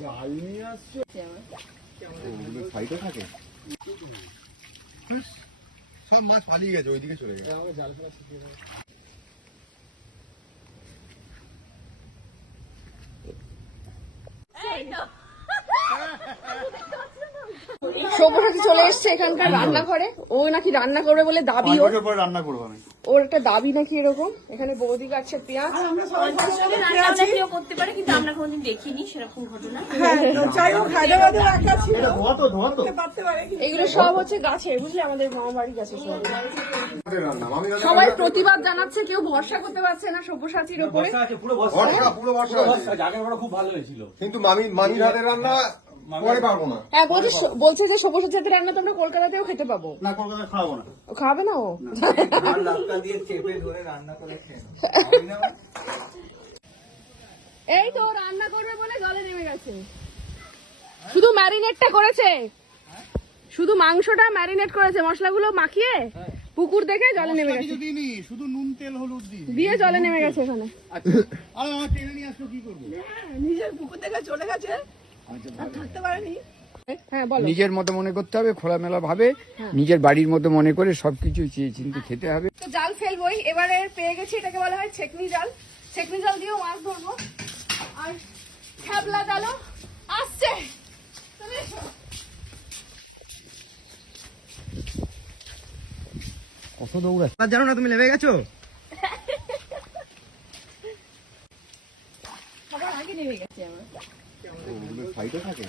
জাল নিয়ে আসছো সাইডে থাকে সব মাছ পালিয়ে গেছে ওইদিকে চলে গেছে আমাকে জাল ফেলা শিখিয়ে দাও সব্যসাচী চলে এসছে এখানকার রান্নাঘরে। ও নাকি রান্না করবে বলে দাবি, রান্না করবো আমি, ওর একটা দাবি নাকি এরকম। এখানে বৌদি কাটছে পেঁয়াজ। করতে পারে কিন্তু আমরা কোনোদিন দেখিনি সেরকম ঘটনা। এগুলো সব হচ্ছে গাছের, বুঝলি, আমাদের মামা বাড়ি গাছে সব। সবাই প্রতিবাদ জানাচ্ছে, কেউ ভরসা করতে পারছে না সব্যসাচীর উপরে। খুব ভালো হয়েছিল কিন্তু মামির হাতের রান্না পরে পারবো না। হ্যাঁ, বলছে যে সব্যসাচী হাতের রান্না তোমরা কলকাতাতেও খেতে পাবো। না, কলকাতায় খাওয়াবো না। খাবে না ও? এই তো রান্না করবে বলে জলে নেমে গেছে। শুধু ম্যারিনেটটা করেছে, শুধু মাংসটা ম্যারিনেট করেছে, মশলাগুলো মাখিয়ে পুকুর দেখে জলে নেমে গেছে। শুধু নুন তেল হলুদ দিয়ে জলে নেমে গেছে এখানে। আরে আমার টেনে নিয়ে আসলো, কি করবো? নিজের পুকুর দেখে চলে গেছে, থাকতে পারেনি। হ্যাঁ বলো। নিজের মতো মনে করতে হবে, খোলামেলা ভাবে নিজের বাড়ির মতো মনে করে সবকিছু চেয়ে চিন্তে খেতে হবে। তো জাল ফেলবোই, এবারে পেয়ে গেছি, এটাকে বলা হয় ছেকনি জাল। ছেকনি জাল দিয়েও মাছ ধরবো। আর খেবলা জালও আসছে। কত দৌড়াচ্ছে জানো না, তুমি নেমে গেছো। সবার আগে নেমে গেছি আমরা। সাইডে থাকে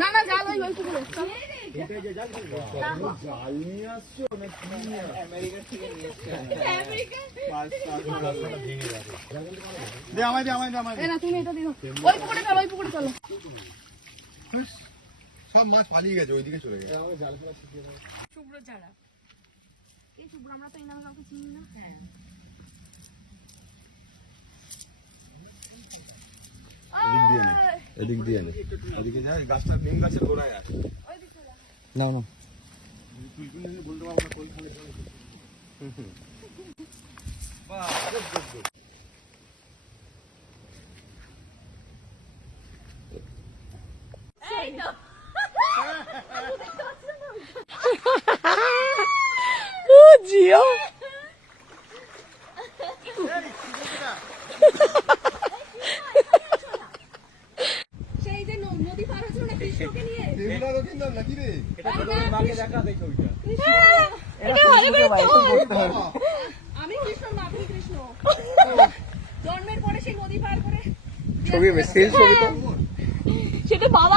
না না, জাল ওই পুকুরে। জাল নিয়ে আসছো আমেরিকা থেকে নিয়ে এসছে। না তুমি এটা দিও, ওই পুকুরে চলো, ওই পুকুরে চলো। সব মাছ পালিয়ে গেছে ওইদিকে চলে গেছে আমাকে জাল ফেলা শিখিয়ে দাও। শুভ্র ছাড়া এই শুভ্র, আমরা তো এই নামে কাউকে চিনি না। এদিক দিয়ে নে, ওদিকে যা, গাছটা নিম গাছের গোড়ায় আছে। না না বলতে পারবো না কোন খালে চলে। জিও সেই যে নদী পার হচ্ছিল না কৃষ্ণকে নিয়ে, নাকি রে? আমি কৃষ্ণ না, আপনি কৃষ্ণ। জন্মের পরে সেই নদী পার করে ছবি বেশ, সেই ছবিটা সেটা বাবা